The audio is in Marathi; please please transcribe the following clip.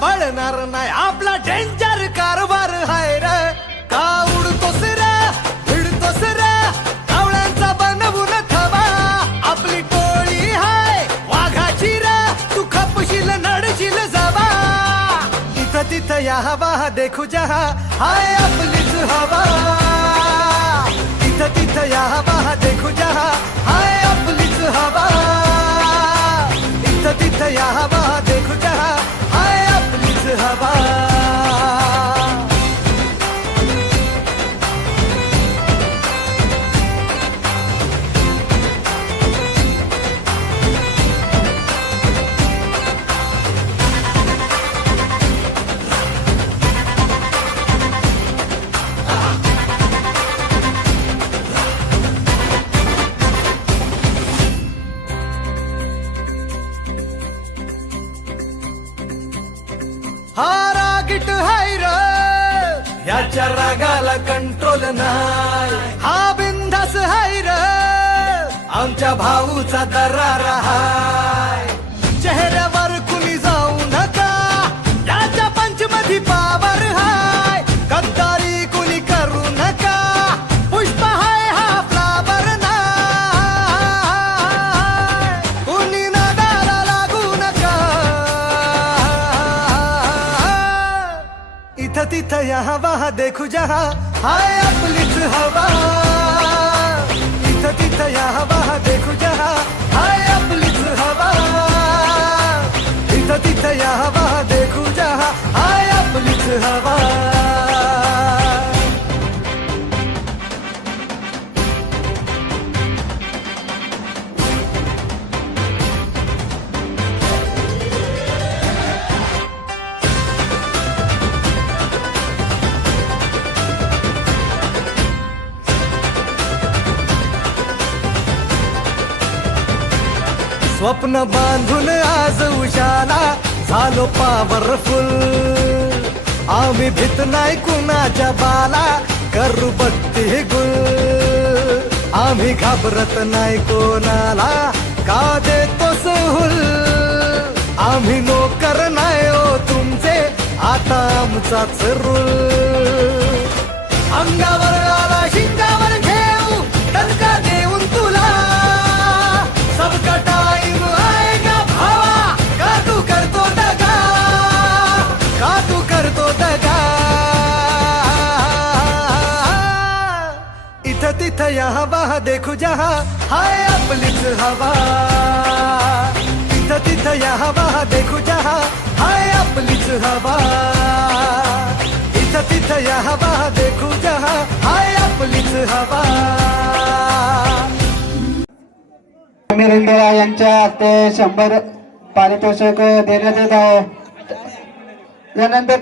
वळणार नाही आपला डेंजर कारभार हाय रे का उडतोस रे भिडतोस रे कावळ्यांचा बनवून थवा आपली टोळी हाय वाघाची रे तू खपशील नडशील जावा इथं तिथं या हवा देखू जहा हाय आपलीच हवा इथं तिथं या हवा देखू जहा हाय आपलीच हवा इथं तिथं या हवा देखू जहा हाय आपलीच हवा हा रागीट हाय र याच्या रागाला कंट्रोल नाही हा बिंदास हाय र आमच्या भाऊचा दरार हाय चेहऱ्यावर कुणी जाऊ नका याच्या पंचमधी पावर हाय गद्दारी कुणी करू नका पुष्प हाय हा फ्लावर नाही कुणी नादाला लागू नका इथं तिथं या हवा देखू जहा हाय आपलीच हवा इथं तिथं या हवा देखू जहा हाय आपलीच हवा इथं तिथं या हवा देखू जहा हाय आपलीच हवा स्वप्न बांधून आज उशाला झालो पॉवरफुल आम्ही भीत नाही कुणाच्या बाला करू बत्ती गुल आम्ही घाबरत नाही कोणाला का देतो सहूल आम्ही नोकर नाही ओ तुमचे आता आमचाच रूल अंगावर आला शिंगावर घेऊ तडका देऊन तुला सबका टाइम आएगा भावा का तू करतो दगा का तू करतो दगा इथं तिथं या हवा देखू जहा हाय आपलीच हवा इथं तिथं या हवा देखू जहा हाय आपलीच हवा इथं तिथं या हवा देखू जहा हाय आपलीच हवा रेंडेला यांच्या हस्ते 100 पारितोषिक देण्यात येत आहे. यानंतर